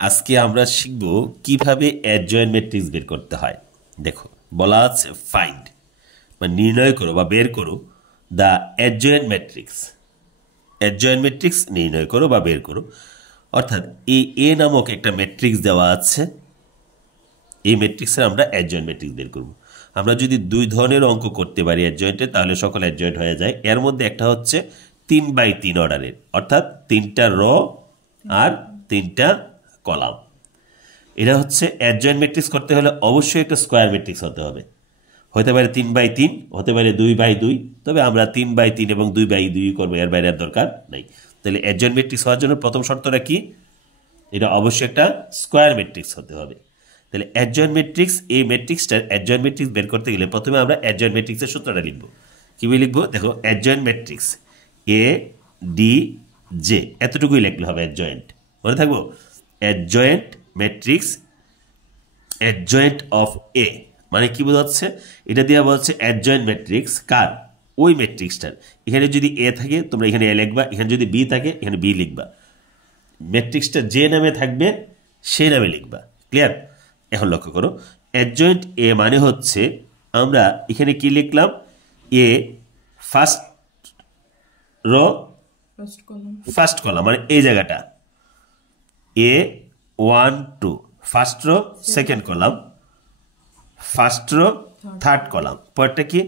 আজকে আমরা শিখব কিভাবে অ্যাডজয়েন্ট ম্যাট্রিক্স বের করতে হয়। দেখো বলা আছে ফাইন্ড বা নির্ণয় করো বা বের করো the adjoint matrix. Adjoint matrix নির্ণয় করো বা বের করো, অর্থাৎ এই এ নামক একটা ম্যাট্রিক্স দেওয়া আছে, এই ম্যাট্রিক্সের আমরা অ্যাডজয়েন্ট ম্যাট্রিক্স বের করব। আমরা যদি দুই ধরনের অঙ্ক করতে পারি অ্যাডজয়েন্টে, তাহলে সকল অ্যাডজয়েন্ট হয়ে যায়। এর মধ্যে একটা হচ্ছে 3x3 অর্ডারের, অর্থাৎ 3টা র আর 3টা কলাম। এটা হচ্ছে অ্যাডজয়েন্ট ম্যাট্রিক্স করতে হলে অবশ্যই একটা স্কোয়ার ম্যাট্রিক্স হতে হবে। হতে পারে 3x3, হতে পারে 2x2, তবে আমরা 3x3 এবং 2x2 করবো, এর বাইরে আর দরকার নেই। তাহলে অ্যাডজয়েন্ট ম্যাট্রিক্স হওয়ার জন্য প্রথম শর্তটা কি? এটা অবশ্যই একটা স্কোয়ার ম্যাট্রিক্স হতে হবে। তাহলে অ্যাডজয়েন্ট ম্যাট্রিক্স, এই ম্যাট্রিক্সটার অ্যাডজয়েন্ট ম্যাট্রিক্স বের করতে গেলে প্রথমে আমরা অ্যাডজয়েন্ট ম্যাট্রিক্সের সূত্রটা লিখব। কীভাবে লিখবো? দেখো, adjoint matrix A D J, এতটুকুই লিখলে হবে অ্যাডজয়েন্ট। মনে থাকবো, অ্যাডজয়েন্ট ম্যাট্রিক্স অ্যাডজয়েন্ট অফ এ মানে কি বোঝাচ্ছে? এটা দিয়ে বলছে অ্যাডজয়েন্ট ম্যাট্রিক্স কার? ওই ম্যাট্রিক্সটার। এখানে যদি এ থাকে তোমরা এখানে এ লিখবা, এখানে যদি বি থাকে এখানে বি লিখবা। ম্যাট্রিক্সটা যে নামে থাকবে সেই নামে লিখবা। ক্লিয়ার? এখন লক্ষ্য করো, অ্যাডজয়েন্ট এ মানে হচ্ছে আমরা এখানে কি লিখলাম? এ ফার্স্ট রো ফার্স্ট কলাম, মানে এই জায়গাটা এ 1 2, first row second column, first row third column, পরেরটা কি?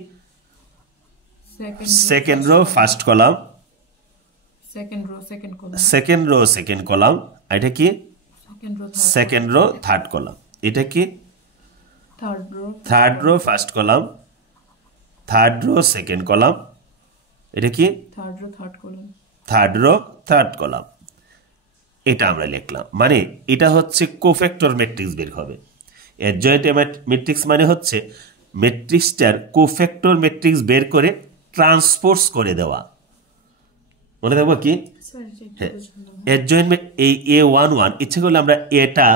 Second rho first column, second rho second column, এটা কি? Second rho third column. এটা কি? Third rho first column, third rho second column, এটা কি? Third rho third column. এটা আমরা লিখলাম, মানে এটা হচ্ছে কোফ্যাক্টর ম্যাট্রিক্স বের হবে। অ্যাডজয়েন্ট ম্যাট্রিক্স মানে হচ্ছে ম্যাট্রিক্সটার কোফ্যাক্টর ম্যাট্রিক্স বের করে ট্রান্সপোজ করে দেওয়া। মনে থাকবো কি? হ্যাঁ, অ্যাডজয়েন্ট এই A11 ইচ্ছে করলে আমরা এটা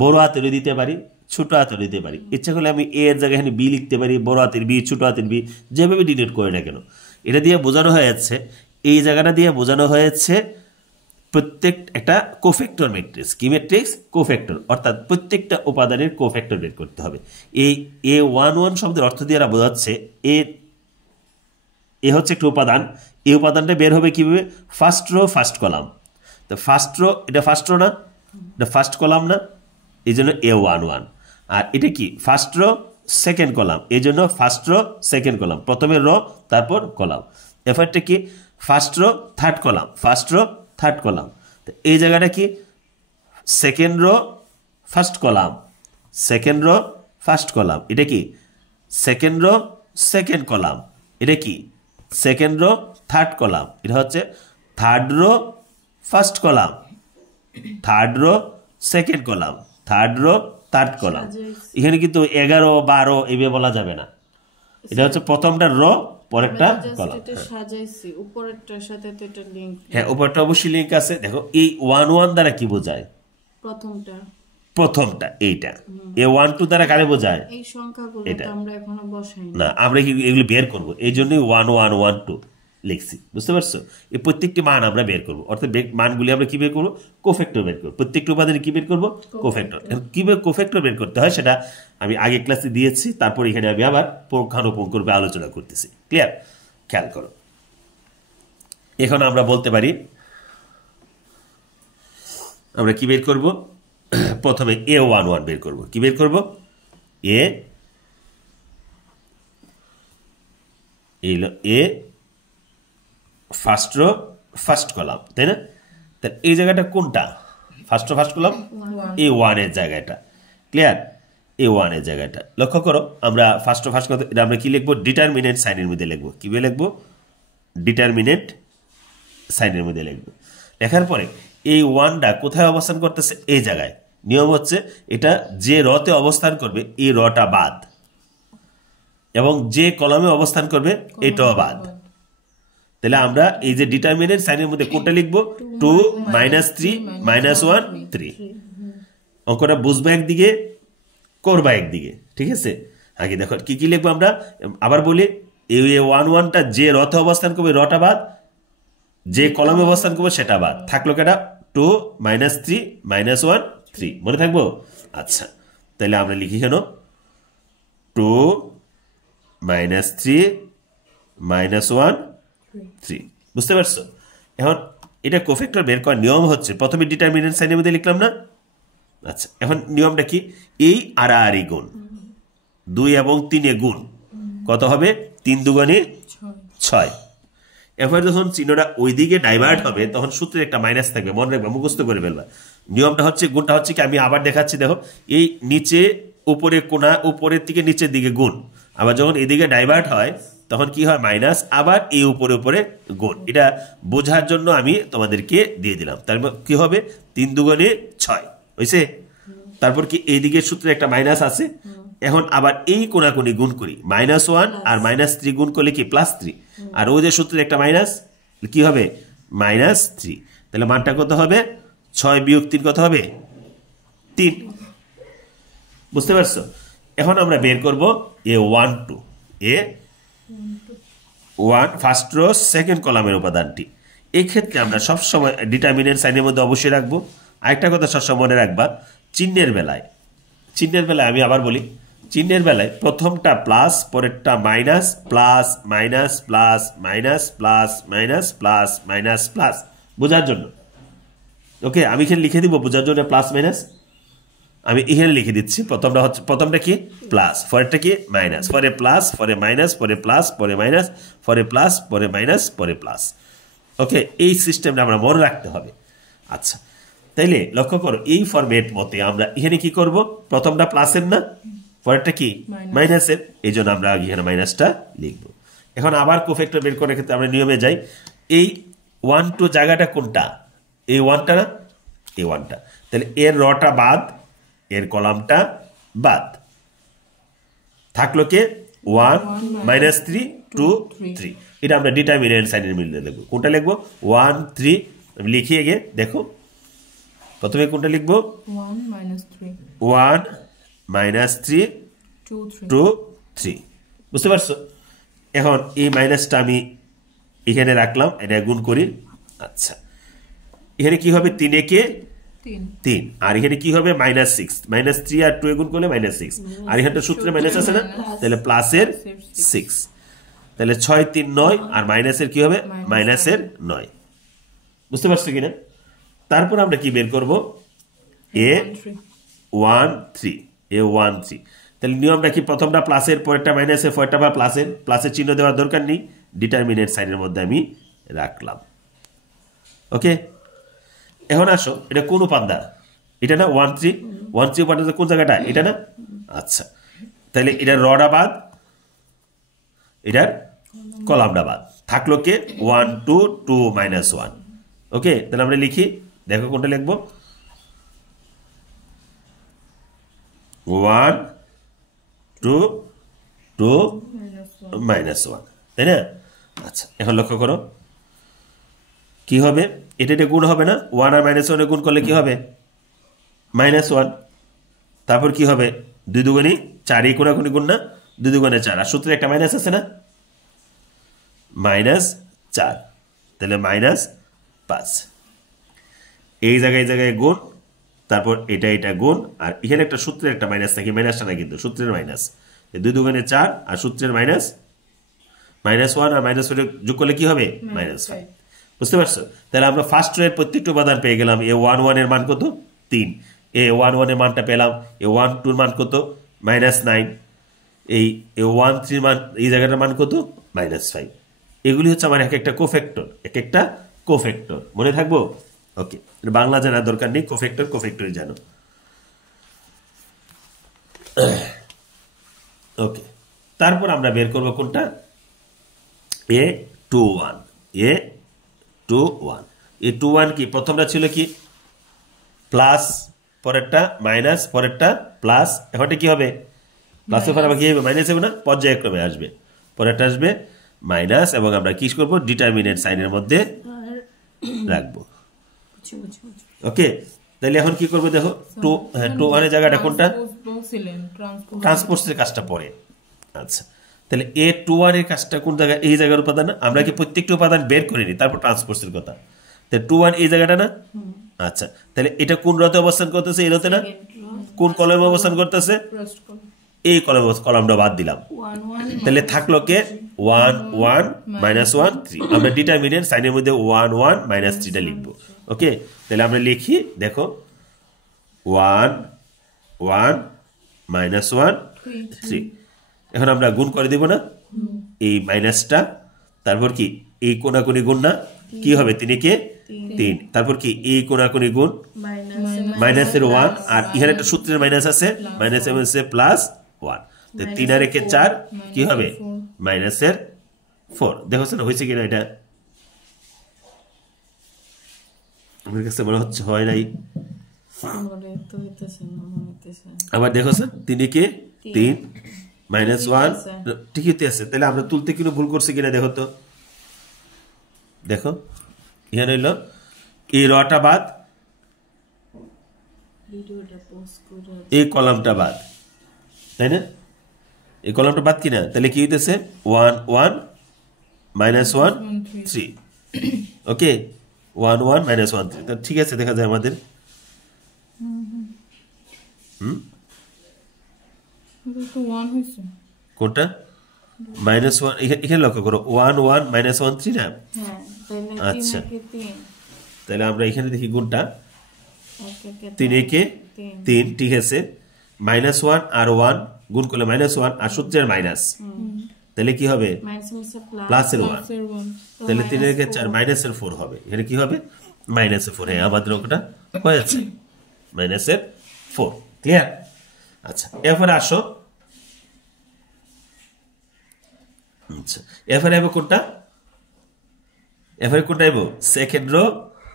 বড় হাতেরও দিতে পারি, ছোট হাতেরও দিতে পারি। ইচ্ছে করলে আমি এর জায়গায় এখানে বি লিখতে পারি, বড় হাতের বি, ছোট হাতের বি, যেভাবে ডিনোট করে না কেন। এটা দিয়ে বোঝানো হয়েছে, এই জায়গাটা দিয়ে বোঝানো হয়েছে প্রত্যেক একটা কোফ্যাক্টর ম্যাট্রিক্স। কি ম্যাট্রিক্স? কোফ্যাক্টর, অর্থাৎ প্রত্যেকটা উপাদানের কোফ্যাক্টর বের করতে হবে। এই A11 শব্দের অর্থ দিয়ে বোঝাচ্ছে এ হচ্ছে একটা উপাদান, এই উপাদানটা বের হবে কিভাবে? First row first column. তো ফার্স্ট রো, এটা ফার্স্ট রো না, এটা ফার্স্ট কলাম না, এই জন্য A11। আর এটা কি? ফার্স্ট রো সেকেন্ড কলাম, এই জন্য ফার্স্ট রো সেকেন্ড কলাম, প্রথমে রো তারপর কলাম। এরপরটা কি? First row third column, first row third column. তো এই জায়গাটা কি? Second rho first column, second rho first column. এটা কি? Second rho second column. এটা কি? Second rho third column. এটা হচ্ছে third rho first column, third rho second column, third rho third column. এখানে কিন্তু 11 12 এইভাবে বলা যাবে না। এটা হচ্ছে প্রথমটা রো, পরেরটা কলাম। হ্যাঁ, উপরটা অবশ্যই লিঙ্ক আছে। দেখো, এই 1 দ্বারা কি বোঝায়? প্রথমটা এইটা। A12 দ্বারা কারে বোঝায়? এটা না, আমরা এগুলো বের করবো, এই জন্যই 1 1 1 2 লিখছি। বুঝতে পারছো? এই প্রত্যেকটি মান আমরা বের করবো, অর্থাৎ মানগুলি আমরা কি বের করবো? কোফ্যাক্টর বের করবো। প্রত্যেকটা উপাদানে কি বের করবো? কোফ্যাক্টর। কিভাবে কোফ্যাক্টর বের করতে হয় সেটা আমি আগে ক্লাসে দিয়েছি, তারপর এখানে আমি আবার পুঙ্খানুপুঙ্খরূপে আলোচনা করতেছি। ক্লিয়ার? খেয়াল করো, এখন আমরা বলতে পারি আমরা কি বের করব? প্রথমে A11 বের করব। কি বের করব? এ ফার্স্ট রো ফার্স্ট কলাম, তাই না? তাহলে এই জায়গাটা কোনটা? First row first column, A1 এর জায়গাটা। ক্লিয়ার? A1 এর জায়গাটা লক্ষ্য করো, আমরা ফার্স্ট রো ফার্স্ট কলাম, এটা আমরা কি লিখবো? ডিটারমিনেন্ট সাইনের মধ্যে লিখবো। কিভাবে লিখবো? ডিটারমিনেন্ট সাইনের মধ্যে লিখবো। লেখার পরে এই 1টা কোথায় অবস্থান করতেছে? এই জায়গায়। নিয়ম হচ্ছে এটা যে রতে অবস্থান করবে এই রটা বাদ, এবং যে কলামে অবস্থান করবে এটাও বাদ। তাহলে আমরা এই যে ডিটারমিনেন্ট সাইনের মধ্যে কোনটা লিখবো? 2 -3 -1 3। অঙ্কটা বুঝবা একদিকে, করবা একদিকে, ঠিক আছে? আগে দেখো কি কি লিখবো আমরা, আবার বলি। এই 1টা যে রথে অবস্থান করবে রটা বাদ, যে কলামে অবস্থান করবে সেটা বাদ। থাকলো কেটা? 2 -3 -1 3 মনে থাকবো আচ্ছা তাহলে আমরা লিখি কেন 2 -3 -1 3 বুঝতে পারছো এখন এটা কোফ্যাক্টর বের করার নিয়ম হচ্ছে প্রথমে ডিটারমিনেন্ট সাইনের মধ্যে লিখলাম না আচ্ছা এখন নিয়মটা কি এই আর আর গুণ 2 এবং 3 এ গুণ কত হবে 3 দুগুণে 6 এবার যখন চিহ্নটা ওইদিকে ডাইভার্ট হবে তখন সূত্রে একটা মাইনাস থাকবে মনে রাখবে মুখস্থ করে ফেলবা নিয়মটা হচ্ছে গুণটা হচ্ছে কি আমি আবার দেখাচ্ছি দেখো এই নিচে উপরে কোণা উপরের থেকে নিচের দিকে গুণ আবার যখন এদিকে ডাইভার্ট হয় তখন কি হয় মাইনাস আবার এই উপরে উপরে গুণ এটা বোঝার জন্য আমি তোমাদেরকে দিয়ে দিলাম তারপর কি হবে 3 দুগুণে 6 হয়েছে তারপর কি এইদিকে সূত্রে একটা মাইনাস আছে এখন আবার এই কোণাকুণি গুণ করি -1 আর -3 গুণ করলে কি +3 আর ওই যে সূত্রে একটা মাইনাস কি হবে -3 তাহলে মানটা কত হবে 6 বিয়োগ 3 কত হবে 3 বুঝতে পারছো এখন আমরা বের করব A12 A1 first row second কলামের উপাদানটি এই ক্ষেত্রে আমরা সব সময় ডিটারমিনেন্ট সাইনের মধ্যে অবশ্যই রাখবো আরেকটা কথা সবসময় মনে রাখবা চিহ্নের বেলায় আমি আবার বলি চিহ্নের বেলায় প্রথমটা প্লাস পরেরটা minus plus minus plus minus plus minus plus minus plus বোঝার জন্য ওকে আমি এখানে লিখে দিব বোঝার জন্য প্লাস মাইনাস আমি এখানে লিখে দিচ্ছি প্রথমটা কি প্লাস পরেরটা কি মাইনাস পরে প্লাস পরে মাইনাস পরে প্লাস পরে মাইনাস পরে প্লাস পরে মাইনাস পরে প্লাস ওকে এই সিস্টেমটা আমরা মনে রাখতে হবে আচ্ছা তাইলে লক্ষ্য করো এই ফরম্যাট মতে আমরা এখানে কি করব প্রথমটা প্লাসের না পরেরটা কি মাইনাসের এই জন্য আমরা এখানে মাইনাসটা লিখব এখন আবার কোফ্যাক্টর বের করার ক্ষেত্রে আমরা নিয়মে যাই এই 1 2 জায়গাটা কোনটা এই 1টা না এই 1টা তাহলে এর রটা বাদ এর কলামটা বাদ থাকলো কে 1 -3 2 3 এটা আমরা ডিটারমিনেন্ট সাইনের মধ্যে লিখব কোনটা লিখব 1 3 আমি লিখি আগে দেখো প্রথমে কোনটা লিখব 1 -3 2 3 বুঝতে পারছো এখন এই মাইনাসটা আমি এখানে রাখলাম এটা গুণ করি আচ্ছা এখানে কি হবে 3 এ কে 3 আর এখানে কি হবে -6 -3 আর 2 এ গুণ করলে -6 আর এখানটা সূত্রে মাইনাস আছে না তাহলে প্লাসের 6 তাহলে 6 3 9 আর মাইনাসের কি হবে মাইনাসের 9 বুঝতে পারছো কিনা তারপর আমরা কি বের করব A13 তাহলে নিয়মটা কি প্রথমটা প্লাসের পরেরটা মাইনাসের পরেরটা বা প্লাসের চিহ্ন দেওয়ার দরকার নেই ডিটারমিনেন্ট সাইনের মধ্যে আমি রাখলাম ওকে এখন আসো এটা কোন উপাদান এটা না 1 3 উপাদান কোন জায়গাটা এটা না আচ্ছা তাহলে এটার রডা বাদ এটার কলামটা বাদ থাকলো কে 1 2 2 -1 ওকে তাহলে আমরা লিখি দেখো কোনটা লিখবো 1 2 2 -1 তাই না আচ্ছা এখন লক্ষ্য করো কি হবে এটা গুণ হবে না 1 আর -1 এ গুণ করলে কি হবে -1 তারপর কি হবে 2 দুগুণে 4 এই কোণাকুণি গুণ না 2 দুগুণে 4 আর সূত্রে একটা মাইনাস আছে না -4 তাহলে -5 এই জায়গায় গুণ তারপর এটা গুণ আর এখানে একটা সূত্রের একটা মাইনাস থাকে মাইনাসটা না কিন্তু সূত্রের মাইনাস 2 দুগুণে 4 আর সূত্রের মাইনাস -1 আর -1 যোগ করলে কি হবে -5 বুঝতে পারছো তাহলে আমরা ফার্স্ট রো এর প্রত্যেকটা উপাদান পেয়ে গেলাম A11 এর মান কত 3 A11 এর মানটা পেলাম A12 এর মান কত -9 এই A13 এর মান এই জায়গাটার মান কত -5 এগুলি হচ্ছে আমার এক একটা কোফ্যাক্টর মনে থাকবো ওকে বাংলা জানার দরকার নেই কোফ্যাক্টরই জানো ওকে তারপর আমরা বের করব কোনটা A21 কি প্রথমটা ছিল কি প্লাস পরেরটা মাইনাস পরেরটা প্লাস এখানটা কি হবে প্লাসের পর আবার কি হবে মাইনাস হবে না পর্যায়ক্রমে আসবে পরেরটা আসবে মাইনাস এবং আমরা কি করব ডিটারমিনেন্ট সাইনের মধ্যে রাখবো ওকে তাহলে এখন কি করব দেখো 2 এর জায়গাটা কোনটা ট্রান্সপোজের কাজটা পড়ে আচ্ছা তাহলে A21 এর কাজটা কোন জায়গা এই জায়গার উপাদান আমরা কি প্রত্যেকটা উপাদান বের করে নি তারপর ট্রান্সপোজের কথা তাহলে 2 1 এই জায়গাটা না? আচ্ছা, তাহলে এটা কোন রতে অবস্থান করতেছে? এই রতে না? কোন কলামে অবস্থান করতেছে? এই কলামটা বাদ দিলাম, তাহলে থাকলো কে 1 1 -1 3। আমরা ডিটারমিনেন্ট সাইনের মধ্যে 1 1 -3টা লিখবো। ওকে, তাহলে আমরা লিখি, দেখো 1 1 -1 3। এখন আমরা গুণ করে দিব না এই মাইনাসটা, তারপর কি এই কোনাকুনি গুণ না, কি হবে 3 কে 3, তারপর কি এই কোনাকুনি গুণ মাইনাসের 1, আর এখানে একটা সূত্রের মাইনাস আছে, মাইনাসের মধ্যে প্লাস 1, তো 3 আর 1 4, কি হবে মাইনাসের 4। দেখো না হয়েছে কিনা? এটা আমার কাছে মনে হচ্ছে হয় নাই। আবার দেখো 3 কে 3 -1 ঠিকই আছে। তাহলে আমরা তুলতে কিন্তু ভুল করছি কিনা দেখো তো। দেখো এখানে হইল এই রটা বাদ, এই কলামটা বাদ, তাই না? এই কলামটা বাদ কিনা, তাহলে কি হইতেছে 1 1 -1 3। ওকে, 1 1 -1 3, তো ঠিক আছে, দেখা যায় আমাদের। কোনটা -1? এখানে লক্ষ্য করো 1 1 -1 3 না? আচ্ছা, তাহলে আমরা এখানে দেখি গুণটা 3 কে 3, ঠিক আছে। -1 আর 1 গুণ করলে -1 আর সূত্রের মাইনাস, তাহলে কি হবে প্লাসের 1, তাহলে 3 কে 4 -এর 4 হবে। এখানে কি হবে -এর 4। হ্যাঁ, আমাদের অঙ্কটা হয়ে যাচ্ছে -এর 4। ক্লিয়ার? আচ্ছা, এরপরে আসো, আচ্ছা এরপরে হবে কোনটা? এরপরে কোনটা আইবো? Second rho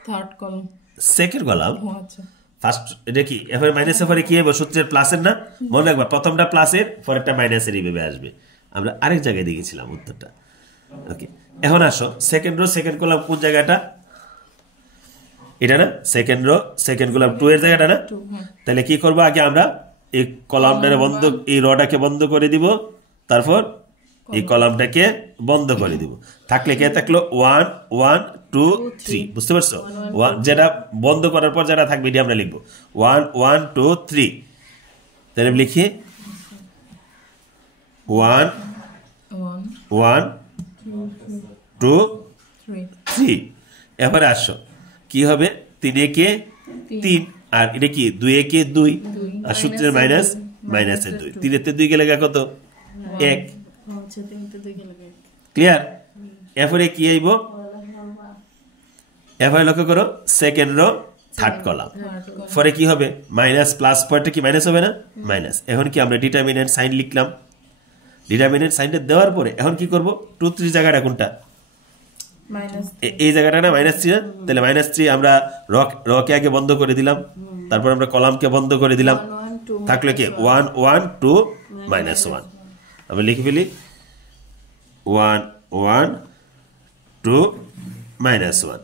third column, second column. আচ্ছা ফার্স্ট এটা কি এরপরে মাইনাসের পরে কি আইবো? সূত্রের প্লাসের না? মনে রাখবা প্রথমটা প্লাসের, পরেরটা মাইনাসের এইভাবে আসবে। আমরা আরেক জায়গায় দেখেছিলাম উত্তরটা। ওকে, এখন আসো সেকেন্ড রো সেকেন্ড কলাম কোন জায়গাটা? এটা না? সেকেন্ড রো সেকেন্ড কলাম 2 এর জায়গাটা না? তাহলে কি করবো? আগে আমরা এই কলামটাকে বন্ধ, এই রটাকে বন্ধ করে দিব, তারপর এই কলামটাকে বন্ধ করে দিব। থাকলে কে থাকলো 1 1 2 3, বুঝতে পারছো? যেটা বন্ধ করার পর যেটা থাকবে এটি আমরা লিখবো 1 1 2 3। তাহলে লিখি 1 1 2 3। এবারে আসো কি হবে? 3 কে 3, আর এটা কি 2 কে 2, আর সূত্রের মাইনাস মাইনাসের 2, 3 তে 2 গেলে কত? 1। ক্লিয়ার? এরপরে কি আইব? এরপরে লক্ষ্য করো সেকেন্ড রো থার্ড কলাম, পরে কি হবে? মাইনাস প্লাস, পরেরটা কি মাইনাস হবে না? মাইনাস। এখন কি আমরা ডিটারমিনেন্ট সাইন লিখলাম, ডিটারমিনেন্ট সাইনটা দেওয়ার পরে এখন কি করব? 2 3 জায়গাটা কোনটা? এই জায়গাটা না -3 না? তাহলে -3 আমরা রকে আগে বন্ধ করে দিলাম, তারপর আমরা কলামকে বন্ধ করে দিলাম, থাকলো কি 1 1 2 -1। আমরা লিখে ফেলি 1 1 2 -1।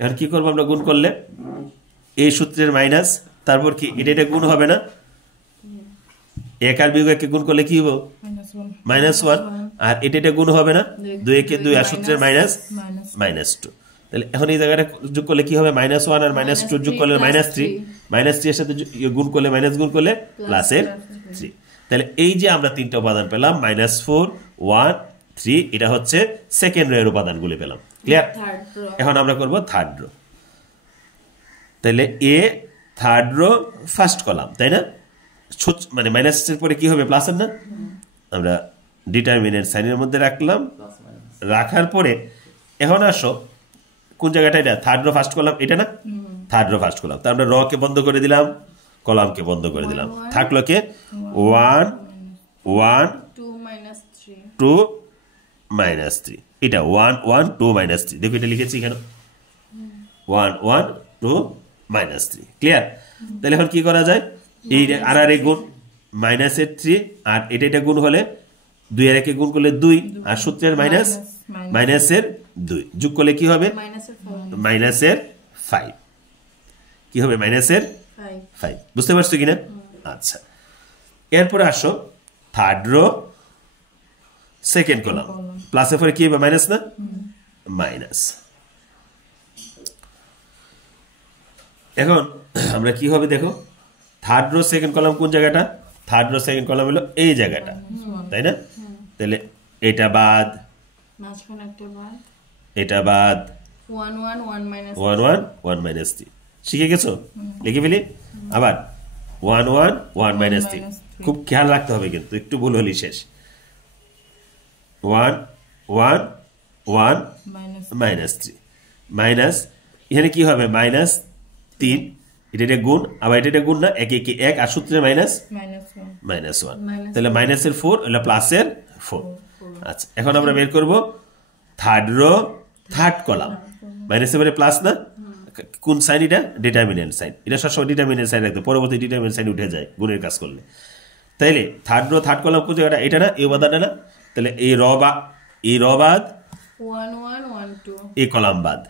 এখন কি করবো? আমরা গুণ করলে এই সূত্রের মাইনাস, তারপর কি এটা গুণ হবে না? 1 আর বিয়োগ 1 গুণ করলে কি হবে? -1। আর এটা গুণ হবে না? 2 কে 2 আর সূত্রের মাইনাস -2। তাহলে এখন এই জায়গাটা যোগ করলে কি হবে? -1 আর -2 যোগ করলে -3, -3 এর সাথে গুণ করলে মাইনাস গুণ করলে প্লাসের 3। তাহলে এই যে আমরা তিনটা উপাদান পেলাম -4 1 3, এটা হচ্ছে সেকেন্ড রো এর উপাদানগুলো পেলাম। ক্লিয়ার? এখন আমরা করব থার্ড রো। তাহলে এ থার্ড রো ফার্স্ট কলাম, তাই না? মানে মাইনাসের পরে কি হবে? প্লাসের না? আমরা ডিটারমিনেন্ট সাইনের মধ্যে রাখলাম, রাখার পরে এখন আসো কোন জায়গাটা? এটা থার্ড রো ফার্স্ট কলাম, এটা না? থার্ড রো ফার্স্ট কলাম, তা আমরা র কে বন্ধ করে দিলাম, কলামকে বন্ধ করে দিলাম, থাকলো কে 1 1 2 -3। এটা 1 1 2 -3, দেখো এটা লিখেছি কেন? 1 1 2 -3। ক্লিয়ার? তাহলে এখন কি করা যায়? এই আর গুণ -3, আর এটা গুণ হলে 2 আর 1 গুণ করলে 2, আর সূত্রের মাইনাসের 2 যোগ করলে কি হবে? -5। কি হবে? -5। বুঝতে পারছো কিনা? আচ্ছা, এরপরে আসো থার্ড রো সেকেন্ড কলাম, প্লাসের পরে কি হবে? মাইনাস না? মাইনাস। এখন আমরা কি হবে দেখো, থার্ড রো সেকেন্ড কলাম কোন জায়গাটা, থার্ড রো সেকেন্ড কলাম হলো এই জায়গাটা, তাই না? তাহলে এটা বাদ, এটা বাদ, 1 1 1 minus 1 1 1 minus 3 শিখে গেছো? লিখে ফেলি আবার 1 1 1 minus 3। খুব খেয়াল রাখতে হবে কিন্তু, একটু ভুল হলি শেষ। 1 1 1 minus 3 মাইনাস, এখানে কি হবে মাইনাস 3, এটা গুণ, আবার এটা গুণ না, এক একে এক, আর সূত্রে মাইনাস মাইনাস 1, তাহলে মাইনাসের 4 হলো প্লাসের 4। আচ্ছা, এখন আমরা বের করব থার্ড রো থার্ড কলাম, মাইনাসের পরে প্লাস না, কোন সাইন এটা, ডিটারমিনেন্ট সাইন, এটা সবসময় ডিটারমিনেন্ট সাইন রাখতে, পরবর্তী ডিটারমিনেন্ট সাইন উঠে যায় গুণের কাজ করলে। তাইলে থার্ড রো থার্ড কলাম কোন জায়গাটা, এটা না, এই উপাদানটা না, তাহলে এই র বা এই র বাদ 1 1 1 2 এই কলাম বাদ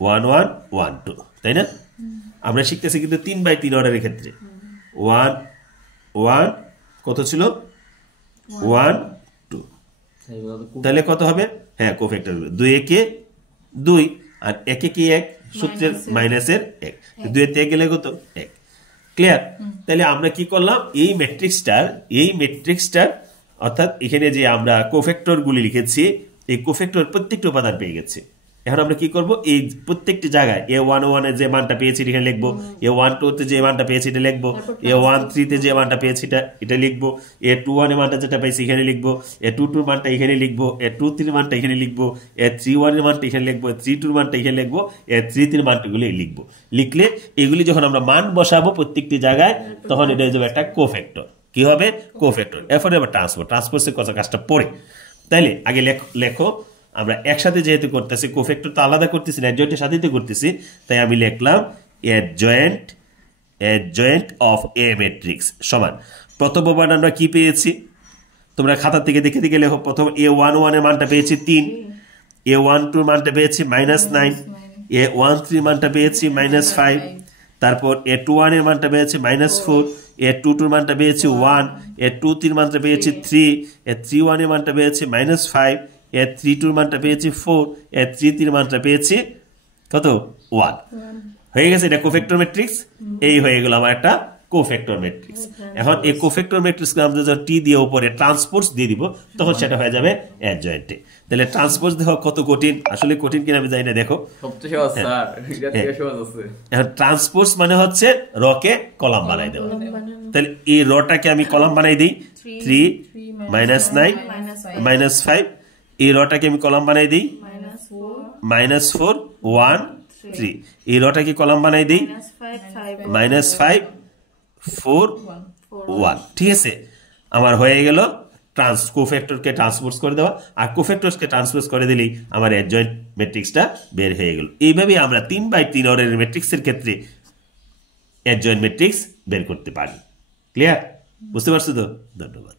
1 1 1 2, তাই না? আমরা শিখতেছি কিন্তু 3/3 অর্ডারের ক্ষেত্রে 1 1 কত ছিল 1 2, তাহলে কত হবে, হ্যাঁ কোফ্যাক্টর 2 একে 2 আর 1 একে 1, সূত্রের মাইনাসের 1, 2 এর থেকে গেলে কত 1। ক্লিয়ার? তাহলে আমরা কি করলাম, এই ম্যাট্রিক্সটার অর্থাৎ এখানে যে আমরা কোফ্যাক্টর গুলি লিখেছি, এই কোফ্যাক্টর প্রত্যেকটা উপাদান পেয়ে গেছে। এখন আমরা কি করব, এই প্রত্যেকটি জায়গায় A11 এর যে মানটা পেয়েছি এখানে লিখবো, A12 তে যে মানটা পেয়েছি এটা লিখবো, A13 তে যে মানটা পেয়েছি এটা লিখবো, A21 এর মানটা যেটা পেয়েছি এখানে লিখবো, A22 এর মানটা এখানে লিখবো, A23 এর মানটা এখানে লিখবো, A31 এর মানটা এখানে লিখবো, A32 এর মানটা এখানে লিখবো, A33 এর মানটাগুলো লিখবো। লিখলে এগুলি যখন আমরা মান বসাবো প্রত্যেকটি জায়গায়, তখন এটা হয়ে যাবে একটা কোফ্যাক্টর। কি হবে, কোফ্যাক্টর। এরপরে আবার ট্রান্সপোজের কথা কাজটা পড়ে, তাইলে আগে লেখো আমরা একসাথে যেহেতু করতেছি, কোফ্যাক্টর তো আলাদা করতেছি না, অ্যাডজয়েন্টের সাথেই তো করতেছি, তাই আমি লিখলাম অ্যাডজয়েন্ট অফ এ ম্যাট্রিক্স সমান প্রথম উপাদান আমরা কি পেয়েছি, তোমরা খাতা থেকে দেখে দেখে লেখো। প্রথম A11 এর মানটা পেয়েছি 3, A12 এর মানটা পেয়েছি -9, A13 এর মানটা পেয়েছি -5, তারপর A21 এর মানটা পেয়েছি -4, A22 এর মানটা পেয়েছি 1, A23 এর মানটা পেয়েছি 3, A31 এর মানটা পেয়েছি -5, A32 এর মানটা পেয়েছি 4, A33 এর মানটা পেয়েছি কত 1। হয়ে গেছে, এটা কোফ্যাক্টর ম্যাট্রিক্স। এই হয়ে গেল আমার একটা কোফ্যাক্টর ম্যাট্রিক্স। এখন এই কোফ্যাক্টর ম্যাট্রিক্সকে আমরা যখন টি দিয়ে উপরে ট্রান্সপোজ দিয়ে দিব, তখন সেটা হয়ে যাবে অ্যাডজয়েন্টে। তাহলে ট্রান্সপোজ দেখো কত কঠিন, আসলে কঠিন কিনা আমি জানি না, দেখো এখন ট্রান্সপোজ মানে হচ্ছে রকে কলাম বানাই দেওয়া। তাহলে এই রটাকে আমি কলাম বানাই দিই 3 -9 -5, এই রটাকে আমি কলাম বানাই দিই -4 1 3, এই রটাকে কলাম বানাই দিই -5 4 1। ঠিক আছে, আমার হয়ে গেল কোফ্যাক্টরকে ট্রান্সপোজ করে দেওয়া, আর কোফ্যাক্টরকে ট্রান্সপোজ করে দিলেই আমার অ্যাডজয়েন্ট ম্যাট্রিক্সটা বের হয়ে গেল। এইভাবে আমরা 3/3 অর্ডারের ম্যাট্রিক্সের ক্ষেত্রে অ্যাডজয়েন্ট ম্যাট্রিক্স বের করতে পারি। ক্লিয়ার? বুঝতে পারছো তো? ধন্যবাদ।